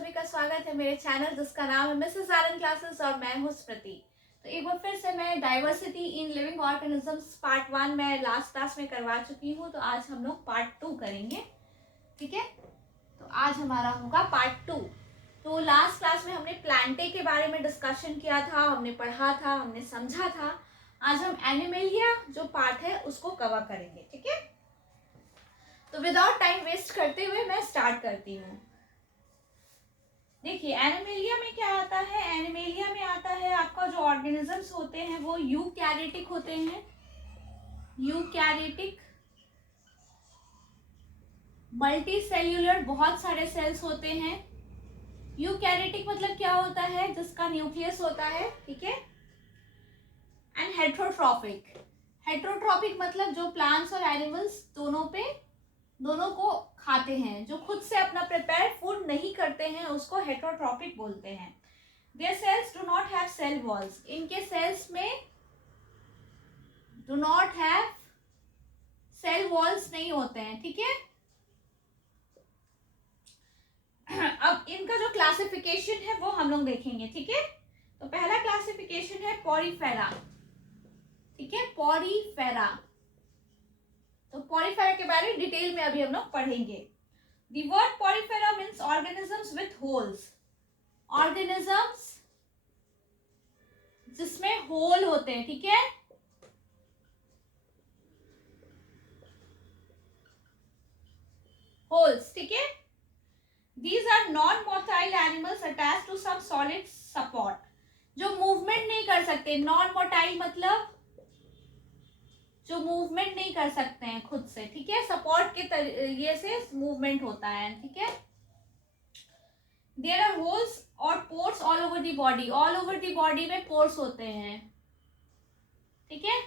सभी का स्वागत है मेरे चैनल जिसका नाम है मिसेस आर्यन क्लासेस और मैं हूँ स्मृति। तो एक बार फिर से मैं diversity in living organisms part 1 मैं लास्ट क्लास में करवा चुकी हूँ। तो आज हम लोग पार्ट 2 करेंगे, ठीक है। तो आज हमारा होगा पार्ट 2। तो लास्ट क्लास में हमने प्लांटे के बारे में डिस्कशन किया था, हमने पढ़ा था, हमने समझा था। आज हम एनिमेलिया जो पार्ट है उसको कवर करेंगे, ठीक है। तो विदाउट टाइम वेस्ट करते हुए मैं स्टार्ट करती हूँ। देखिए एनिमेलिया में क्या आता है, एनिमेलिया में आता है आपका जो ऑर्गेनिजम्स होते हैं वो यूकैरियोटिक होते हैं। यूकैरियोटिक मल्टी सेल्यूलर, बहुत सारे सेल्स होते हैं। यूकैरियोटिक मतलब क्या होता है, जिसका न्यूक्लियस होता है, ठीक है। एंड हेट्रोट्रॉपिक, हेट्रोट्रॉपिक मतलब जो प्लांट्स और एनिमल्स दोनों को खाते हैं, जो खुद से अपना प्रिपेयर फूड नहीं करते हैं उसको हेट्रोट्रॉपिक बोलते हैं। Their cells do not have cell walls. इनके सेल्स में do not have cell walls नहीं होते हैं, ठीक है। अब इनका जो क्लासिफिकेशन है वो हम लोग देखेंगे, ठीक है। तो पहला क्लासिफिकेशन है पॉरीफेरा, ठीक है, पॉरीफेरा। तो पॉरीफेरा के बारे में डिटेल में अभी हम लोग पढ़ेंगे। The word porifera means organisms with holes. Organisms जिसमें होल होते हैं, ठीक है। होल्स, ठीक है। These are non-motile animals attached to some solid support. जो मूवमेंट नहीं कर सकते, नॉन मोटाइल मतलब जो मूवमेंट नहीं कर सकते हैं खुद से, ठीक है। सपोर्ट के ये से मूवमेंट होता है, ठीक है। There are holes और pores all over the body. All over the body में pores होते हैं, ठीक है।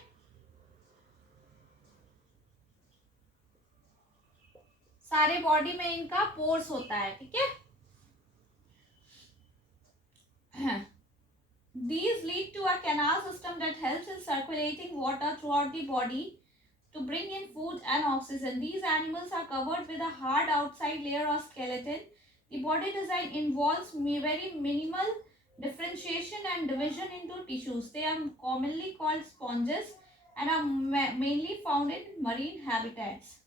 सारे बॉडी में इनका पोर्स होता है, ठीक है। These lead to a canal system that helps in circulating water throughout the body to bring in food and oxygen. These animals are covered with a hard outside layer or skeleton. The body design involves very minimal differentiation and division into tissues. They are commonly called sponges and are mainly found in marine habitats.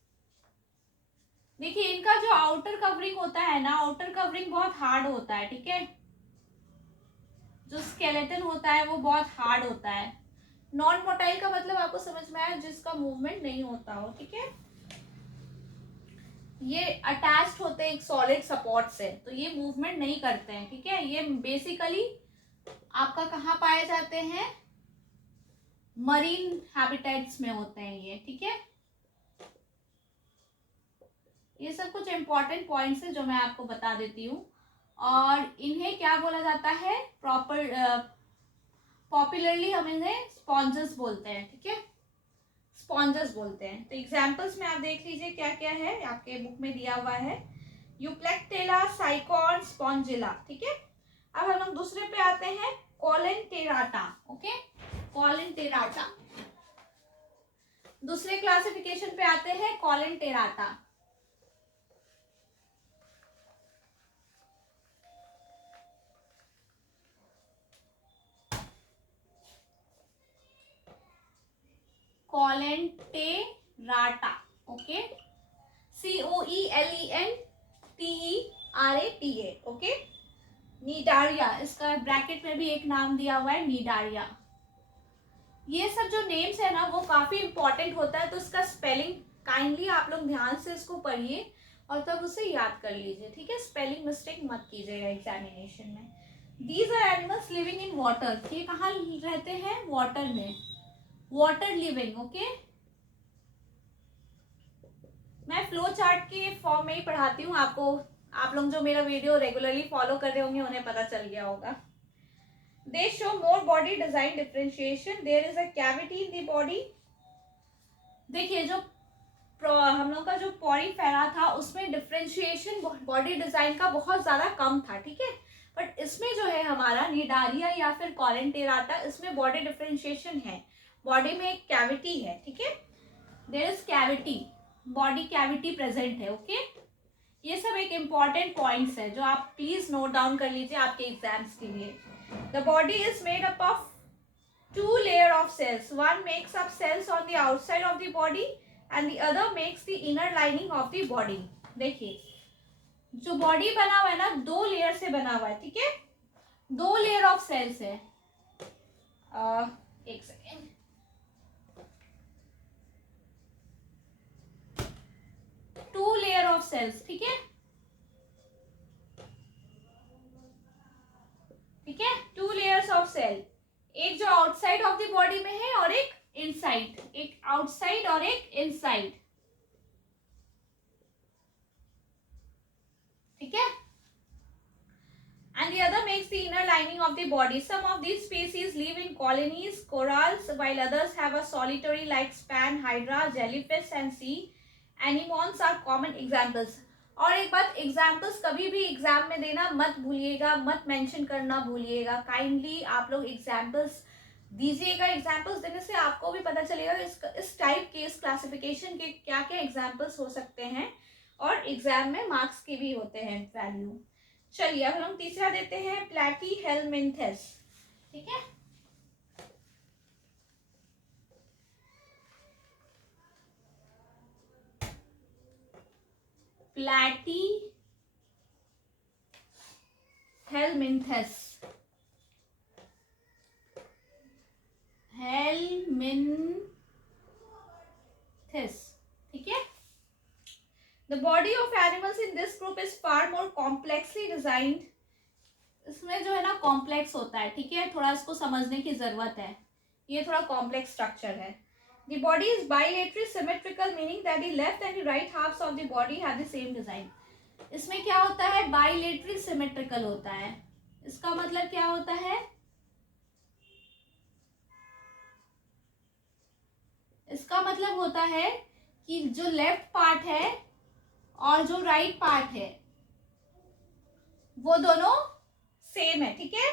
देखिए इनका जो outer covering होता है ना, outer covering बहुत hard होता है, ठीक है। जो स्केलेटन होता है वो बहुत हार्ड होता है। नॉन मोटाइल का मतलब आपको समझ में आया, जिसका मूवमेंट नहीं होता हो, ठीक है। ये अटैच्ड होते हैं एक सॉलिड सपोर्ट से, तो ये मूवमेंट नहीं करते हैं, ठीक है। ये बेसिकली आपका कहाँ पाए जाते हैं, मरीन हैबिटेट्स में होते हैं ये, ठीक है। ये सब कुछ इंपॉर्टेंट पॉइंट्स है जो मैं आपको बता देती हूँ। और इन्हें क्या बोला जाता है, पॉपुलरली हम इन्हें स्पॉन्जेस बोलते हैं, ठीक है। स्पॉन्जेस बोलते हैं। तो एग्जांपल्स में आप देख लीजिए क्या क्या है, आपके बुक में दिया हुआ है। यूप्लेक्टेला, साइकॉन, स्पॉन्जिला, ठीक है। अब हम लोग दूसरे पे आते हैं, कॉलेंटेराटा, ओके, कॉलेंटेराटा। दूसरे क्लासिफिकेशन पे आते हैं, कॉलेंटेराटा। कॉलेंटेराटा, ओके, COELENTERATA, ओके। नीडारिया, इसका ब्रैकेट में भी एक नाम दिया हुआ है, नीडारिया। ये सब जो नेम्स है ना वो काफी इंपॉर्टेंट होता है, तो इसका स्पेलिंग काइंडली आप लोग ध्यान से इसको पढ़िए और तब उसे याद कर लीजिए, ठीक है। स्पेलिंग मिस्टेक मत कीजिएगा एग्जामिनेशन में। These are animals living in water, ये कहाँ रहते हैं, वाटर में, वाटर लिविंग, ओके। मैं फ्लो चार्ट के फॉर्म में ही पढ़ाती हूँ आपको, आप लोग जो मेरा वीडियो रेगुलरली फॉलो कर रहे होंगे उन्हें पता चल गया होगा। They show more body design differentiation, there is a cavity in the body. देखिए जो हम लोग का जो पॉरीफेरा था उसमें डिफरेंशिएशन बॉडी डिजाइन का बहुत ज्यादा कम था, ठीक है। बट इसमें जो है हमारा निडारिया या फिर कॉलेंटेराटा, इसमें बॉडी डिफरेंशिएशन है, बॉडी में एक कैविटी है, ठीक है। There is cavity, body cavity present है, ओके। ये सब एक इम्पॉर्टेंट पॉइंट्स है जो आप प्लीज नोट डाउन कर लीजिए आपके एग्जाम्स के लिए. The body is made up of 2 layer of cells. One makes up cells on the outside of the body and the other makes the inner lining of the body. देखिए जो body बना हुआ है ना 2 layer से बना हुआ है. ठीक है, 2 लेयर ऑफ सेल्स है. एक सेकेंड. 2 layer of sales. ठीक है, ठीक है, 2 लेयर्स ऑफ सेल. एक जो आउटसाइड ऑफ द बॉडी में है और एक इनसाइड. एक आउटसाइड और एक इनसाइड. ठीक है, and the other makes the inner lining of the body. Some of these species live in colonies, corals, while others have a solitary like span, hydra, jellyfish and sea anemones are common examples. और एक बात, examples कभी भी exam में देना मत भूलिएगा, मत मेंशन करना भूलिएगा. काइंडली आप लोग एग्जाम्पल्स दीजिएगा. एग्जाम्पल्स देने से आपको भी पता चलेगा इस टाइप के, इस क्लासिफिकेशन के क्या क्या एग्जाम्पल्स हो सकते हैं और एग्जाम में मार्क्स के भी होते हैं वैल्यू. चलिए अब हम तीसरा देते हैं, प्लैटीहेलमिन्थेस. ठीक है, प्लैटीहेलमिन्थेस. हेलमिन्थेस. ठीक है, The body of animals in this group is far more complexly designed. इसमें जो है ना कॉम्प्लेक्स होता है. ठीक है, थोड़ा इसको समझने की जरूरत है. ये थोड़ा कॉम्प्लेक्स स्ट्रक्चर है. The body is bilaterally symmetrical, meaning that the left and the right halves of the body have the same design. इसमें क्या होता है, bilaterally symmetrical होता है. इसका मतलब क्या होता है, इसका मतलब होता है कि जो लेफ्ट पार्ट है और जो राइट पार्ट है वो दोनों सेम है. ठीक है,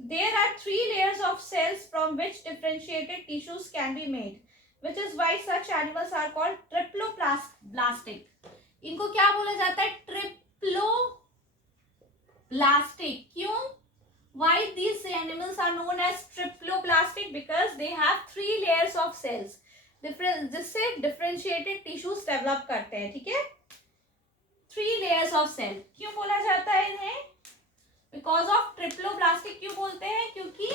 there are 3 layers of cells from which differentiated tissues can be made, which is why such animals are called triploblastic. इनको क्या बोला जाता है, ट्रिप्लोब्लास्टिक. क्यों, why these animals are known as triploblastic? Because they have 3 layers of cells, जिससे differentiated tissues develop करते हैं. ठीक है, 3 layers of cell. क्यों बोला जाता है इन्हें, बिकॉज ऑफ ट्रिप्लोब्लास्टिक. क्यों बोलते हैं, क्योंकि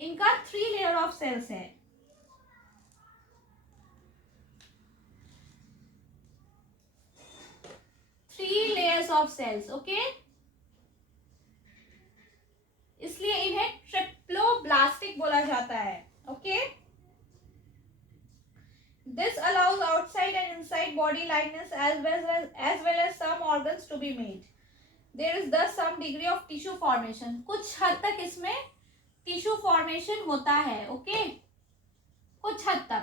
इनका 3 लेयर ऑफ सेल्स है. Three layers of cells. Okay, इसलिए इन्हें ट्रिप्लोब्लास्टिक बोला जाता है. Okay, This allows outside and inside body likeness as well as some organs to be made. There is thus some degree of tissue formation. कुछ हद तक इसमें टिश्यू फॉर्मेशन होता है. ओके, कुछ हद तक.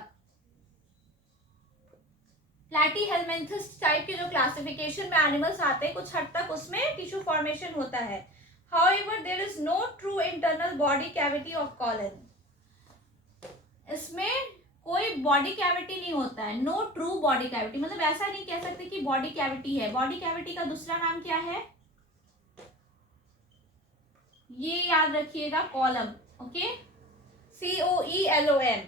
प्लैटीहेलमिन्थेस टाइप के जो क्लासिफिकेशन में एनिमल्स आते हैं, कुछ हद तक उसमें टिश्यू फॉर्मेशन होता है. However, there is no true internal body cavity of colon. इसमें कोई बॉडी कैविटी नहीं होता है. नो ट्रू बॉडी कैविटी, मतलब ऐसा नहीं कह सकते कि बॉडी कैविटी है. बॉडी कैविटी का दूसरा नाम क्या है, ये याद रखिएगा, column. Okay, COELOM.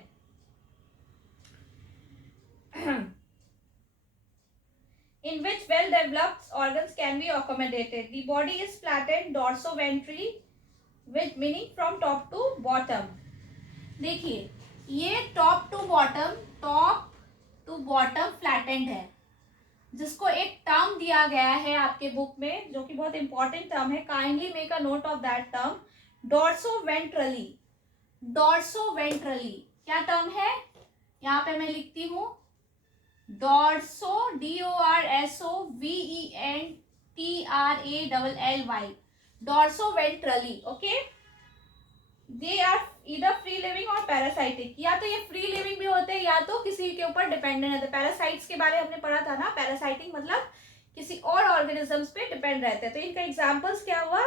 In which well developed organs can be accommodated. The body is flattened dorsoventrally, with meaning from top to bottom. देखिए ये टॉप टू बॉटम फ्लैटेंड है, जिसको एक टर्म दिया गया है आपके बुक में जो कि बहुत इंपॉर्टेंट टर्म है. Kindly make a note of that term, dorsoventrally. Dorsoventrally क्या टर्म है, यहाँ पे मैं लिखती हूँ, dorso, DORSOVENTRALLY, dorsoventrally. Okay, they are either free living और पैरासाइटिक. या तो ये फ्री लिविंग भी होते हैं या तो किसी के ऊपर डिपेंडेंट रहते हैं. पैरासाइट्स के बारे में हमने पढ़ा था ना, पैरासाइटिक मतलब किसी और ऑर्गेनिजम्स पे डिपेंड रहते हैं. तो इनका एग्जांपल्स क्या हुआ,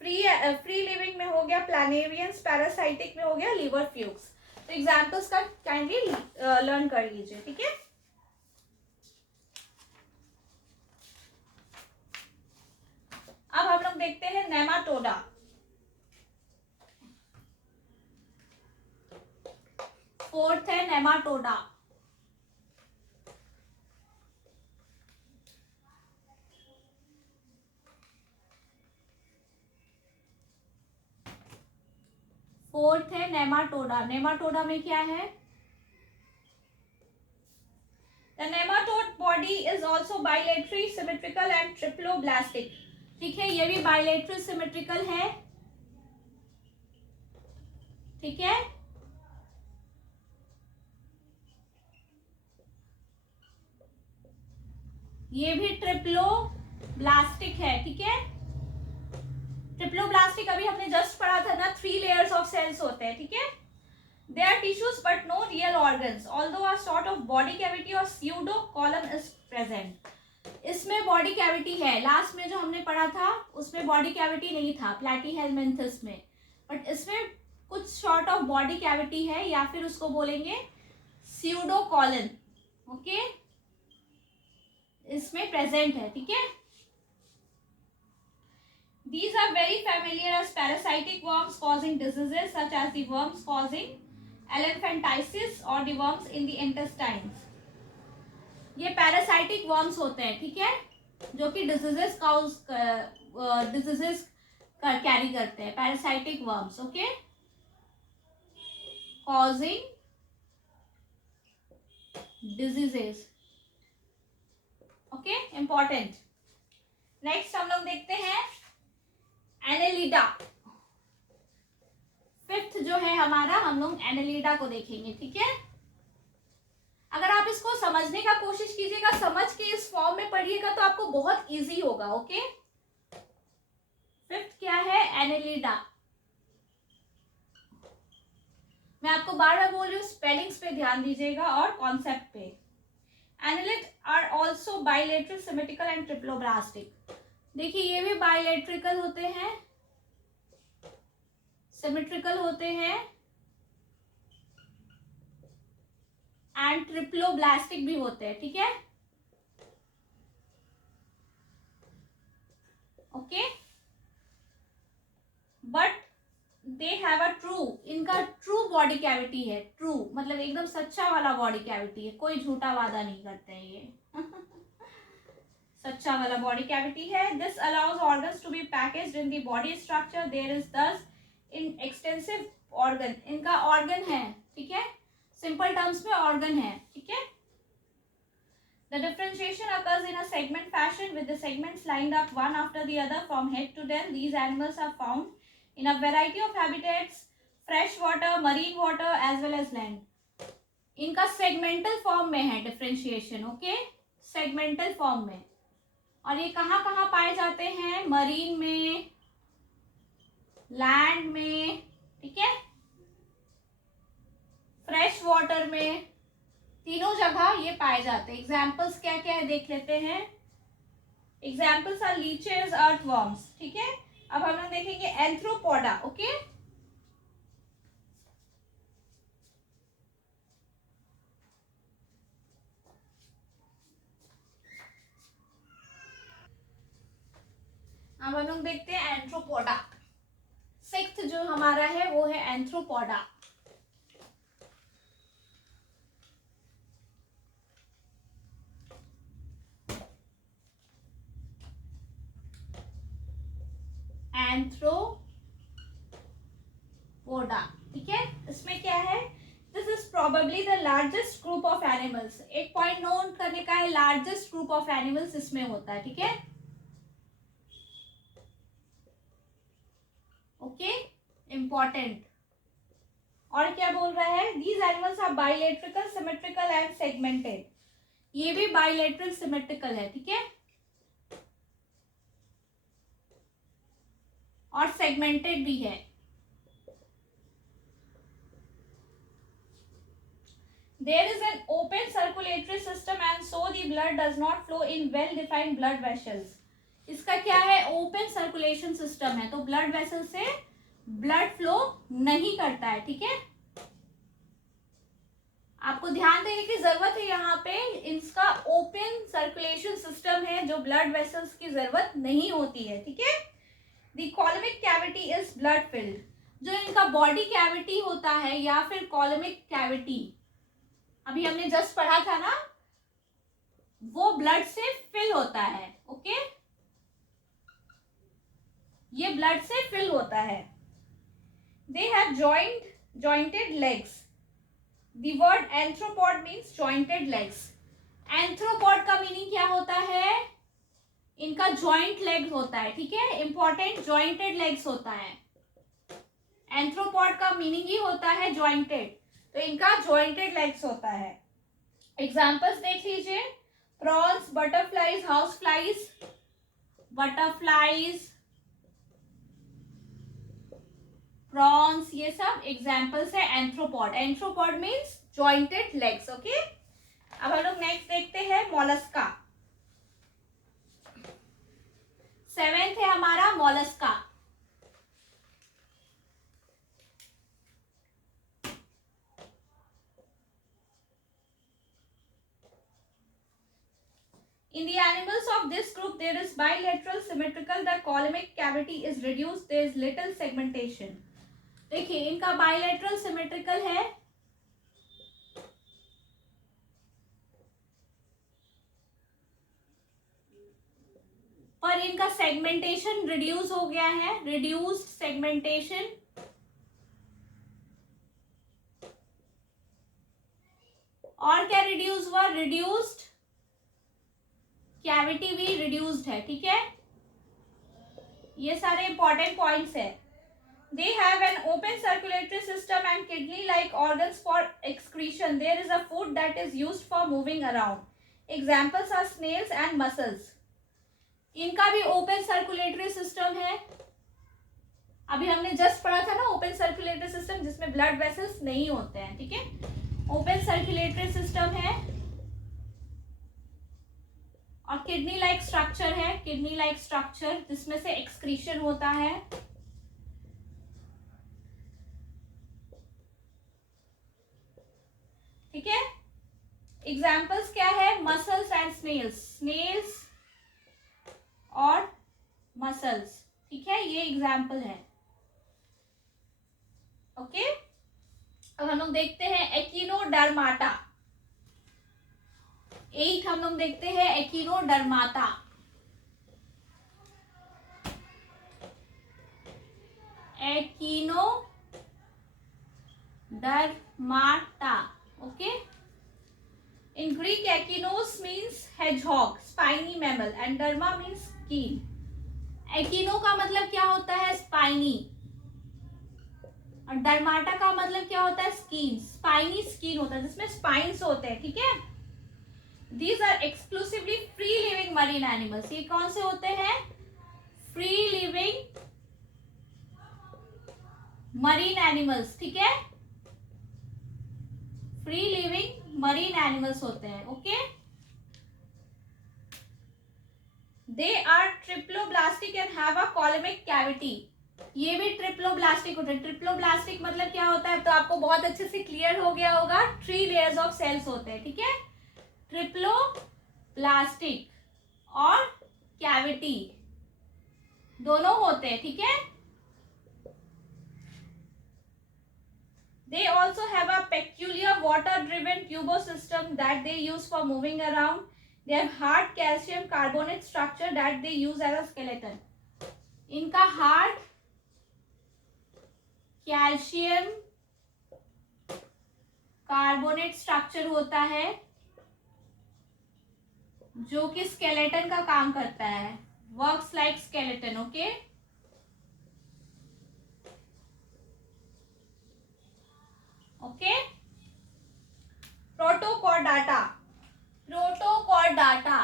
फ्री लिविंग में हो गया प्लानेरियंस, पैरासाइटिक में हो गया लीवर फ्यूक्स. तो एग्जांपल्स का काइंडली लर्न कर लीजिए. ठीक है, लोग देखते हैं नेमाटोडा। फोर्थ है नेमाटोडा। फोर्थ है नेमाटोडा। नेमाटोडा में क्या है? The nematode body is also bilateral, symmetrical and triploblastic. ठीक है, ये भी bilateral symmetrical है, ठीक है। ये भी ट्रिप्लोब्लास्टिक है, ठीक है। ट्रिप्लोब्लास्टिक अभी हमने जस्ट पढ़ा था ना, 3 लेयर्स ऑफ सेल्स होते हैं, ठीक है। They are tissues but no real organs, although a sort of body cavity or pseudo column is present. इसमें बॉडी कैविटी है, लास्ट में जो हमने पढ़ा था उसमें बॉडी कैविटी नहीं था प्लैटीहेलमिन्थस में, बट इसमें कुछ सॉर्ट ऑफ बॉडी कैविटी है, या फिर उसको बोलेंगे स्यूडो कॉलन, ओके, इसमें प्रेजेंट है, ठीक है। These are very familiar as parasitic worms causing diseases such as the worms causing elephantiasis or the worms in the intestines. ये पैरासाइटिक वर्म्स होते हैं, ठीक है, जो कि डिजीजेस कैरी करते हैं, parasitic worms, okay, causing diseases, okay, important. Next हम लोग देखते हैं एनेलिडा। फिफ्थ जो है हमारा, हम लोग एनेलिडा को देखेंगे, ठीक है। अगर आप इसको समझने का कोशिश कीजिएगा, समझ के इस फॉर्म में पढ़िएगा तो आपको बहुत इजी होगा, ओके। फिफ्थ क्या है? एनेलिडा। मैं आपको बार बार बोल रही हूँ, स्पेलिंग्स पे ध्यान दीजिएगा और कॉन्सेप्ट पे। Annelid are also bilateral, symmetrical and triploblastic. देखिए ये भी बाइलेट्रिकल होते हैं, सिमेट्रिकल होते हैं एंड ट्रिप्लोब्लास्टिक भी होते हैं, ठीक है, okay. But they have a true, इनका ट्रू बॉडी कैविटी है, ट्रू मतलब एकदम सच्चा वाला बॉडी कैविटी है, कोई झूठा वादा नहीं करते हैं ये सच्चा वाला बॉडी कैविटी है। This allows organs to be packaged in the body structure, there is thus in extensive organ, इनका ऑर्गन है, ठीक है, सिंपल टर्म्स में ऑर्गन है, ठीक है। The differentiation occurs in a segment fashion with the segments lined up one after the other from head to tail. These animals are found in a variety of habitats, fresh water, marine water as well as land. इनका segmental form में है differentiation, okay? segmental form में, और ये कहाँ कहाँ पाए जाते हैं? मरीन में, लैंड में, ठीक है, फ्रेश वाटर में, तीनों जगह ये पाए जाते हैं। एग्जाम्पल्स क्या क्या है देख लेते हैं। एग्जाम्पल्स आर लीचेस, अर्थवर्म्स, ठीक है। अब हम लोग देखेंगे एंथ्रोपोडा, ओके। अब हम लोग देखते हैं एंथ्रोपोडा। सिक्स्थ जो हमारा है वो है एंथ्रोपोडा। एंथ्रोपोडा, ठीक है। इसमें क्या है? This is probably the largest group of animals. एक पॉइंट नोट करने का है, लार्जेस्ट ग्रुप ऑफ एनिमल्स इसमें होता है, ठीक है, ओके, इंपॉर्टेंट। और क्या बोल रहा है? These animals are bilaterally, symmetrical and segmented. ये भी बाइलेट्रल सिमेट्रिकल है, ठीक है, और सेगमेंटेड भी है। There is an open circulatory system and so the blood does not flow in well-defined blood vessels. इसका क्या है? ओपन सर्कुलेशन सिस्टम है, तो ब्लड वेसल से ब्लड फ्लो नहीं करता है, ठीक है। आपको ध्यान देने की जरूरत है यहाँ पे, इसका ओपन सर्कुलेशन सिस्टम है, जो ब्लड वेसल्स की जरूरत नहीं होती है, ठीक है। The coelomic cavity is blood filled. जो इनका बॉडी कैविटी होता है या फिर कॉलमिक कैविटी, अभी हमने जस्ट पढ़ा था ना, वो ब्लड से फिल होता है. ओके, ये ब्लड से फिल होता है. They have jointed legs. The word anthropod means jointed legs. एंथ्रोपॉड का मीनिंग क्या होता है? इनका जॉइंट लेग्स होता है. ठीक है, इंपॉर्टेंट, जॉइंटेड लेग्स होता है. एंथ्रोपॉड का मीनिंग ही होता है जॉइंटेड, तो इनका जॉइंटेड लेग्स होता है. एग्जाम्पल्स देख लीजिए. Prawns, butterflies, house flies. Butterflies, prawns, ये सब एग्जाम्पल्स है एंथ्रोपॉड. एंथ्रोपॉड मीन्स जॉइंटेड लेग्स. ओके, अब हम लोग नेक्स्ट देखते हैं मोलस्का. 7th है हमारा Mollusca. In the animals of this group, there is bilateral symmetrical. The coelomic cavity is reduced. There is little segmentation. देखिए, इनका bilateral symmetrical है, पर इनका सेगमेंटेशन रिड्यूस हो गया है. Reduced segmentation. और क्या रिड्यूस हुआ? रिड्यूस्ड कैविटी भी रिड्यूस्ड है. ठीक है, ये सारे इंपॉर्टेंट पॉइंट्स है. They have an open circulatory system and kidney-like organs for excretion. There is a food that is used for moving around. Examples are snails and mussels. इनका भी open circulatory system है. अभी हमने just पढ़ा था ना open circulatory system, जिसमें blood vessels नहीं होते हैं. ठीक है, ओपन सर्कुलेटरी सिस्टम है और किडनी लाइक स्ट्रक्चर है. किडनी लाइक स्ट्रक्चर जिसमें से एक्सक्रीशन होता है. ठीक है, एग्जाम्पल्स क्या है? Mussels and snails. स्नेल्स और मसल्स. ठीक है, ये एग्जाम्पल है. ओके, अब हम लोग देखते हैं एकिनोडर्माटा. 8 हम लोग देखते हैं Echinodermata. Echinodermata. Okay, in Greek, echinos means hedgehog, spiny mammal, and derma means skin. echino का मतलब क्या होता है? स्पाइनी. और डर्माटा का मतलब क्या होता है? स्किन. स्पाइनी स्किन होता है जिसमें स्पाइन्स होते हैं. ठीक है, these are exclusively free living marine animals. ये कौन से होते हैं? Free living marine animals. ठीक है, फ्री लिविंग मरीन एनिमल्स होते हैं. Okay, they are triploblastic and have a coelomic cavity. ये भी ट्रिप्लोब्लास्टिक होते हैं. ट्रिप्लोब्लास्टिक मतलब क्या होता है? तो आपको बहुत अच्छे से क्लियर हो गया होगा. 3 लेयर्स ऑफ सेल्स होते हैं. ठीक है, ट्रिप्लोब्लास्टिक और कैविटी दोनों होते हैं. ठीक है, they also have a peculiar water driven tubosystem that they use for moving around. They have hard calcium carbonate structure that they use as a skeleton. इनका hard calcium carbonate structure होता है जो कि skeleton का काम करता है. Works like skeleton. Okay, okay. Protochordata. Protochordata.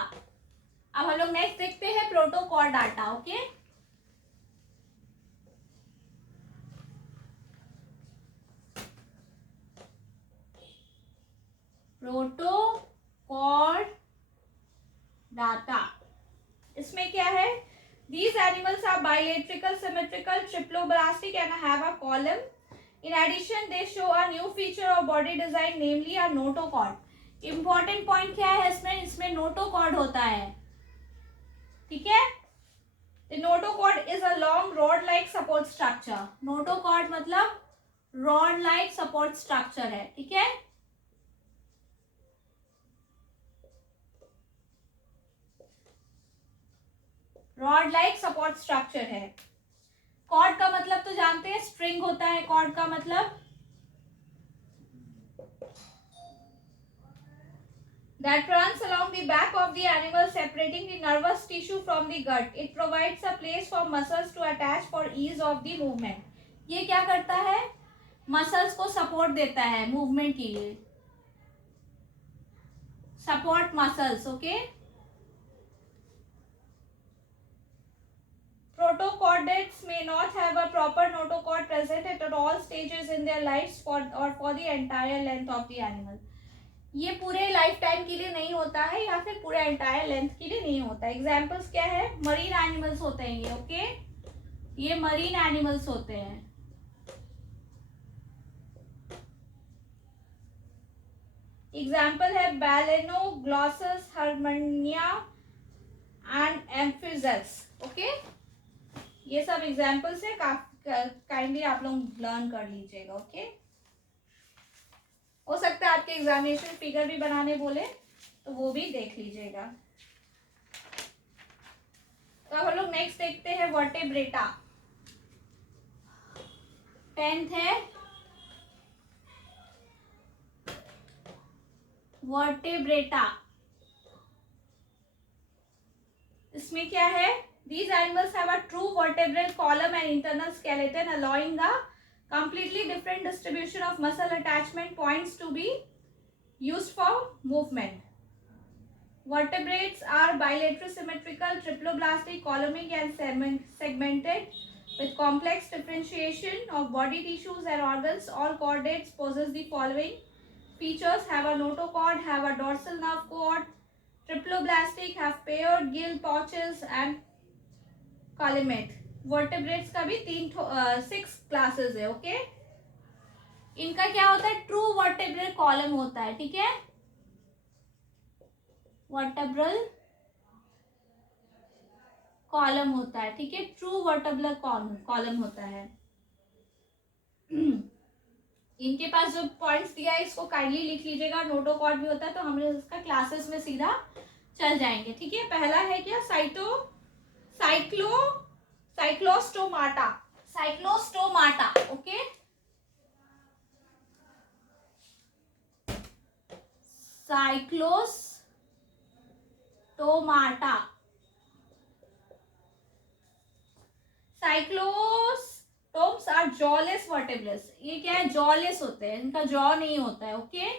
अब हम लोग नेक्स्ट देखते हैं प्रोटोकॉर्डाटा. ओके, प्रोटोकॉर्डाटा. इसमें क्या है? These animals are bilateral, symmetrical, triploblastic and have a column. In addition, they show a new feature of body design, namely a notochord. Important point क्या है इसमें? इसमें notochord होता है. ठीक है, the notochord is a long rod-like support structure. Notochord मतलब rod-like support structure है, ठीक है. Rod-like support structure है. Cord का मतलब तो जानते हैं, string होता है cord का मतलब. That runs along the back of the animal, separating the nervous tissue from the gut. It provides a place for muscles to attach for ease of the movement. ये क्या करता है? मसल्स को support देता है movement के लिए. Support muscles, okay. Protochordates may not have a proper notochord present at all stages in their lives for the entire length of the animal. ये पूरे लाइफ टाइम के लिए नहीं होता है या फिर पूरे एंटायर लेंथ के लिए नहीं होता. एग्जाम्पल्स क्या है? मरीन एनिमल्स होते हैं ये, ओके. ये मरीन एनिमल्स होते हैं. एग्जाम्पल है बैलेनोग्लॉसस, हर्मनिया एंड एम्फिजस, ओके. ये सब एग्जाम्पल्स है, काइंडली आप लोग लर्न कर लीजिएगा, ओके. हो सकता है आपके एग्जामिनेशन फिगर भी बनाने बोले तो वो भी देख लीजिएगा. तो अब हम लोग नेक्स्ट देखते हैं वर्टेब्रेटा. 10th है वर्टेब्रेटा. इसमें क्या है? These animals have a true vertebral column and internal skeleton, allowing a completely different distribution of muscle attachment points to be used for movement. Vertebrates are bilateral, symmetrical, triploblastic, columning and segmented with complex differentiation of body tissues and organs. All chordates possess the following features: have a notochord, have a dorsal nerve cord, triploblastic, have paired gill pouches and collimate. Vertebrates का भी 6 classes है, okay. इनका क्या होता है? True vertebral column होता है, ठीक है. वर्टेब्रल कॉलम होता है, ठीक है. ट्रू वर्टेब्रल कॉलम होता है. इनके पास जो पॉइंट्स दिया है इसको काइंडली लिख लीजिएगा. नोटोकॉर्ड भी होता है तो हम लोग इसका क्लासेस में सीधा चल जाएंगे, ठीक है. पहला है क्या? Cyclostomata. Cyclostomata, okay. Cyclostomata. Cyclostomes are jawless vertebrates. ये क्या है? जॉलेस होते हैं, इनका जॉ नहीं होता है, okay.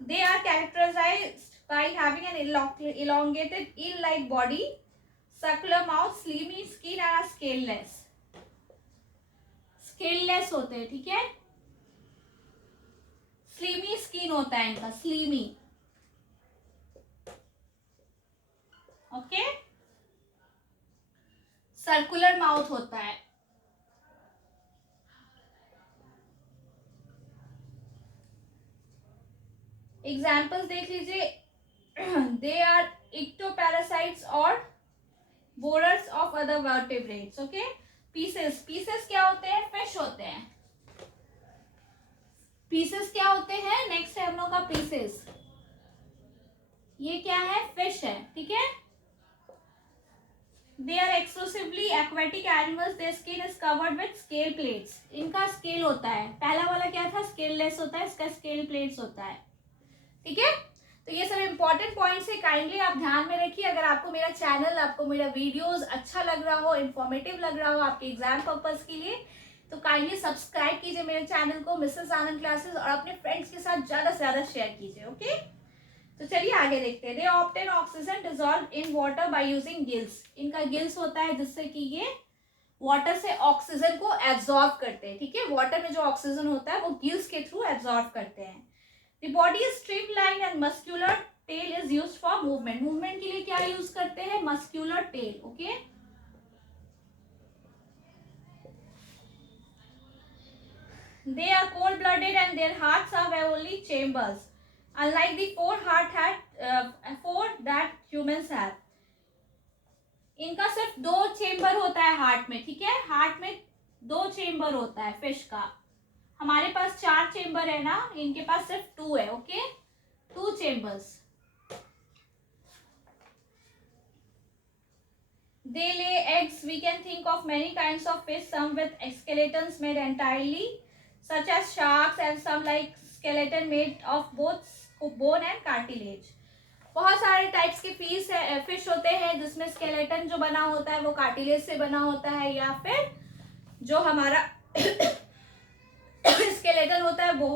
They are characterized by having an elongated eel-like body, circular mouth, slimy skin and are scaleless. Scaleless होते हैं, ठीक है. स्लीमी स्किन होता है इनका, स्लीमी, ओके. सर्कुलर माउथ होता है. एग्जाम्पल्स देख लीजिए. दे आर इक्टोपैरासाइट्स और borers of other vertebrates, okay. Pieces. Pieces क्या होते हैं? फिश होते हैं. पीसेस क्या होते हैं? नेक्स्ट है हम लोग का पीसेस. ये क्या है? फिश है, ठीक है. They are exclusively aquatic animals. Their skin is covered with scale plates. इनका स्केल होता है. पहला वाला क्या था? स्केललेस होता है. इसका स्केल प्लेट्स होता है, ठीक है. तो ये सब इंपॉर्टेंट पॉइंट्स है, काइंडली आप ध्यान में रखिए. अगर आपको मेरा चैनल, आपको मेरा वीडियोस अच्छा लग रहा हो, इंफॉर्मेटिव लग रहा हो आपके एग्जाम पर्पस के लिए, तो काइंडली सब्सक्राइब कीजिए मेरे चैनल को, मिसेस आनंद क्लासेस, और अपने फ्रेंड्स के साथ ज्यादा से ज्यादा शेयर कीजिए, ओके. तो चलिए आगे देखते हैं. They obtain oxygen dissolve in water by using gills. इनका गिल्स होता है जिससे कि ये वाटर से ऑक्सीजन को एब्जॉर्ब करते हैं, ठीक है. वाटर में जो ऑक्सीजन होता है वो गिल्स के थ्रू एब्जॉर्ब करते हैं. The body is streamlined and muscular tail is used for movement. Movement के लिए क्या यूज करते हैं? Muscular tail, okay? They are cold-blooded and their hearts have only chambers. unlike the four that humans have. इनका सिर्फ 2 chamber होता है heart में, ठीक है, हार्ट में 2 चेम्बर होता है फिश का, हमारे पास 4 चेम्बर है ना, इनके पास सिर्फ 2 है, okay, 2 chambers. They lay eggs. We can think of many kinds of fish, some with skeletons made entirely, such as sharks, and some like skeleton made of both bone and cartilage. बहुत सारे types के fish होते हैं जिसमें skeleton जो बना होता है वो कार्टिलेज से बना होता है, या फिर जो हमारा स्केलेटन होता है वो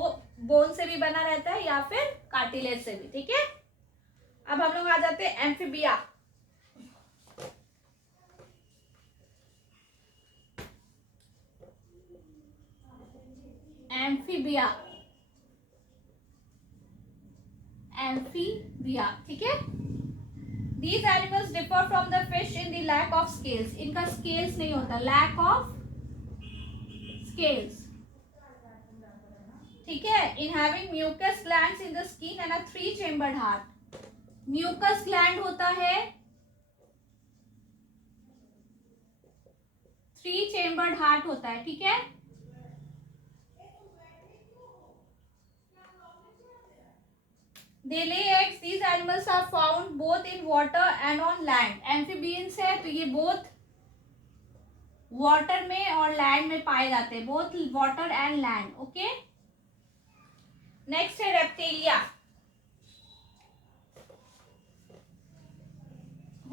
बोन से भी बना रहता है या फिर कार्टिलेज से भी, ठीक है. अब हम लोग आ जाते हैं एम्फीबिया. एम्फीबिया, ठीक है. These animals differ from the fish in the lack of scales. इनका scales नहीं होता, lack of scales, ठीक है. In having mucus glands in the skin and a 3-chambered heart. Mucus gland होता है 3-chambered heart होता है, ठीक है. They lay eggs. These animals are found both in water and on land. Amphibians है तो ये both वाटर में और लैंड में पाए जाते हैं, both water and land, okay. Next है रेप्टेलिया.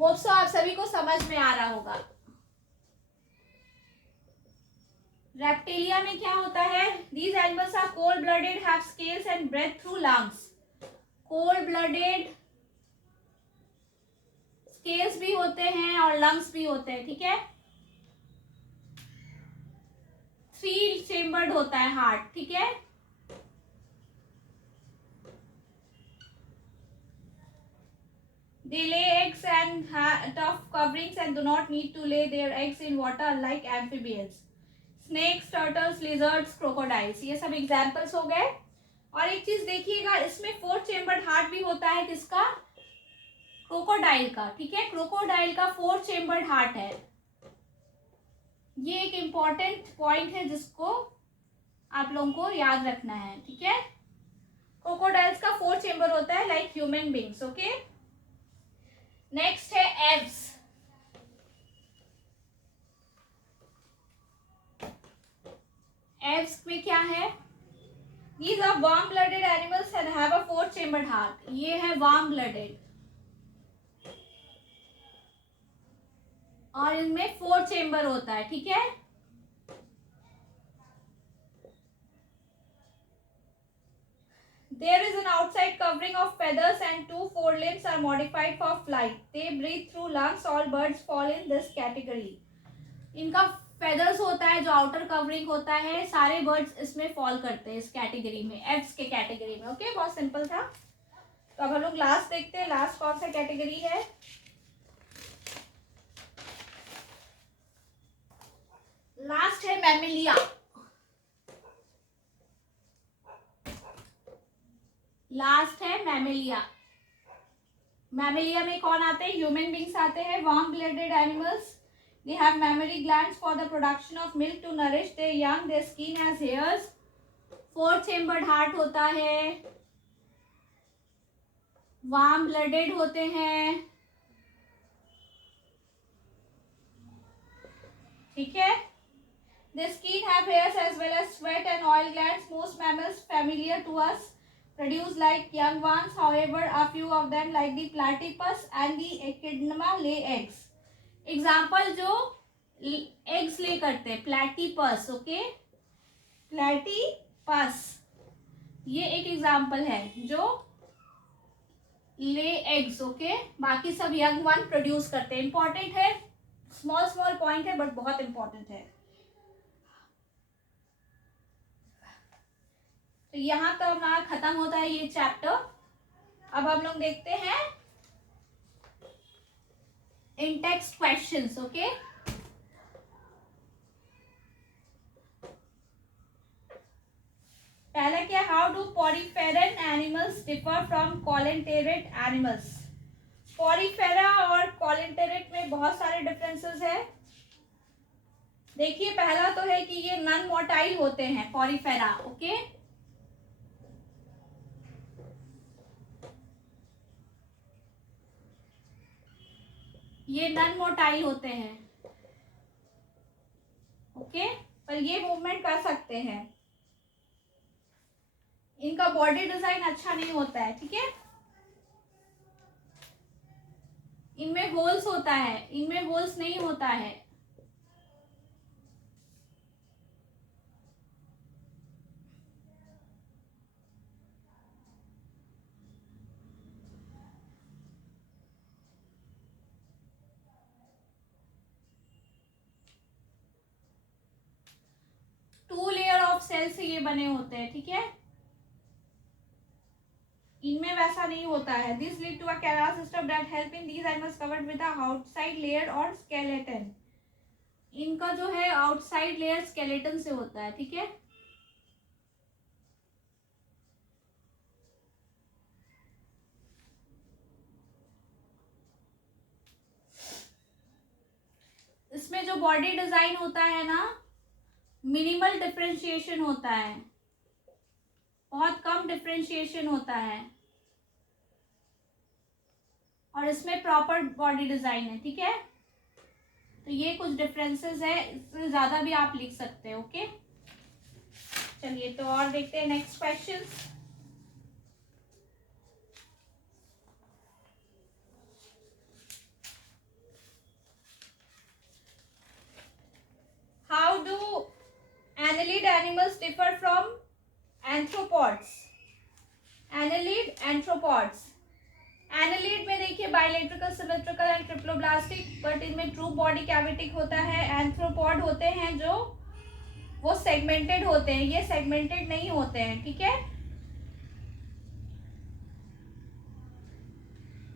होप सो आप सभी को समझ में आ रहा होगा. रेप्टेलिया में क्या होता है? These animals are cold blooded, have scales and breathe through lungs. Cold blooded, scales भी होते हैं और लंग्स भी होते हैं, ठीक है. 3 चेम्बर्ड होता है हार्ट, ठीक है. They lay eggs and have tough coverings and do not need to lay their eggs in water like amphibians. Snakes, turtles, lizards, crocodiles, ये सब एग्जाम्पल्स हो गए. और एक चीज देखिएगा, इसमें 4 चेम्बर्ड हार्ट भी होता है, किसका? क्रोकोडाइल का, ठीक है. क्रोकोडाइल का 4 चेम्बर्ड हार्ट है. ये एक इम्पॉर्टेंट पॉइंट है जिसको आप लोगों को याद रखना है, ठीक है. क्रोकोडाइल्स का 4 चेम्बर होता है like human beings, okay. Next है एब्स. एब्स में क्या है? These are warm-blooded animals and have a 4-chambered heart. ये है warm-blooded और इनमें 4 चेम्बर होता है, ठीक है. There is an outside covering of feathers and 2 forelimbs are modified for flight. They breathe through lungs. All birds fall in this category. इनका feathers होता है, जो आउटर कवरिंग होता है, सारे बर्ड्स इसमें फॉल करते हैं, इस कैटेगरी में, एब्स के कैटेगरी में, ओके. बहुत सिंपल था. तो अब हम लोग लास्ट देखते हैं, लास्ट कौन सा कैटेगरी है. लास्ट है मैमिलिया. लास्ट है मैमिलिया. मैमिलिया में कौन आते हैं? ह्यूमन बींग्स आते हैं. Warm blooded animals. They have mammary glands for the production of milk to nourish their young. Their skin has hairs. 4 chambered heart होता है. Warm blooded होते हैं, ठीक है. The skin have hairs as well as sweat and oil glands. Most mammals familiar to us produce like young ones. However, a few of them like the platypus and the echidna lay eggs. Example जो eggs ले करते हैं, platypus, okay. Platypus ये एक example है जो lay eggs, okay. बाकी सब यंग वन प्रोड्यूस करते हैं. इंपॉर्टेंट है, स्मॉल स्मॉल पॉइंट है बट बहुत इंपॉर्टेंट है. तो यहाँ तो हमारा खत्म होता है ये चैप्टर. अब हम लोग देखते हैं इन टेक्स्ट क्वेश्चंस, ओके. पहला क्या, how do poriferan animals differ from coelenterate animals. Porifera और कॉलेंटेरेट में बहुत सारे डिफरेंसेस है। देखिए पहला तो है कि ये नॉन मोटाइल होते हैं पॉरीफेरा, ओके। ये नॉन मोटाइल होते हैं, ओके, पर ये मूवमेंट कर सकते हैं। इनका बॉडी डिजाइन अच्छा नहीं होता है, ठीक है। इनमें होल्स होता है, इनमें होल्स नहीं होता है। टू लेयर ऑफ सेल से ये बने होते हैं, ठीक है। इनमें वैसा नहीं होता है। This lead to a canal system that help in these animals covered with a outside layer और स्केलेटन। इनका जो है आउटसाइड लेयर स्केलेटन से होता है, ठीक है। इसमें जो बॉडी डिजाइन होता है ना, मिनिमल डिफरेंशिएशन होता है, बहुत कम डिफरेंशिएशन होता है, और इसमें प्रॉपर बॉडी डिजाइन है, ठीक है। तो ये कुछ डिफरेंसेस है, इससे ज्यादा भी आप लिख सकते हैं, ओके। चलिए तो और देखते हैं next question. How do annelid animals differ from anthropods। annelid anthropods, annelid में देखिए बाइलेट्रिकल, सिमेट्रिकल एंड ट्रिप्लोब्लास्टिक, बट इनमें ट्रू बॉडी कैविटिक होता है। एंथ्रोपॉड होते हैं जो वो सेगमेंटेड होते हैं, ये सेगमेंटेड नहीं होते हैं, ठीक है।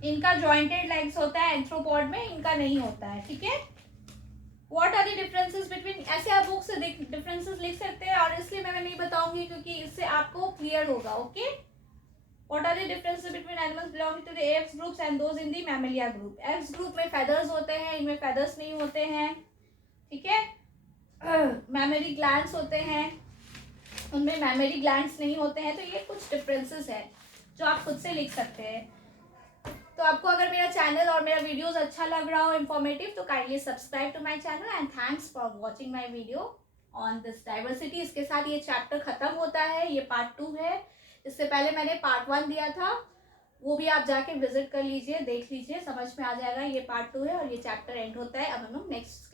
इनका जॉइंटेड लेग्स होता है एंथ्रोपॉड में, इनका नहीं होता है, ठीक है। What are the differences between, ऐसे आप बुक से डिफरेंसेस लिख सकते हैं, और इसलिए मैं नहीं बताऊंगी क्योंकि इससे आपको क्लियर होगा, okay. What are the differences between animals belonging to the aves groups and those in the mammalia group. Aves group में फेदर्स होते हैं, इनमें फेदर्स नहीं होते हैं, ठीक है। मैमरी ग्लैंड्स होते हैं, उनमें मैमरी ग्लैंड्स नहीं होते हैं। तो ये कुछ डिफरेंसेस है जो आप खुद से लिख सकते हैं। तो आपको अगर मेरा चैनल और मेरा वीडियोस अच्छा लग रहा हो, इंफॉर्मेटिव, तो kindly subscribe to my channel and thanks for watching my video on this diversity. इसके साथ ये चैप्टर खत्म होता है, ये पार्ट 2 है। इससे पहले मैंने पार्ट 1 दिया था, वो भी आप जाके विजिट कर लीजिए, देख लीजिए, समझ में आ जाएगा। ये पार्ट 2 है और ये चैप्टर एंड होता है। अब हम लोग नेक्स्ट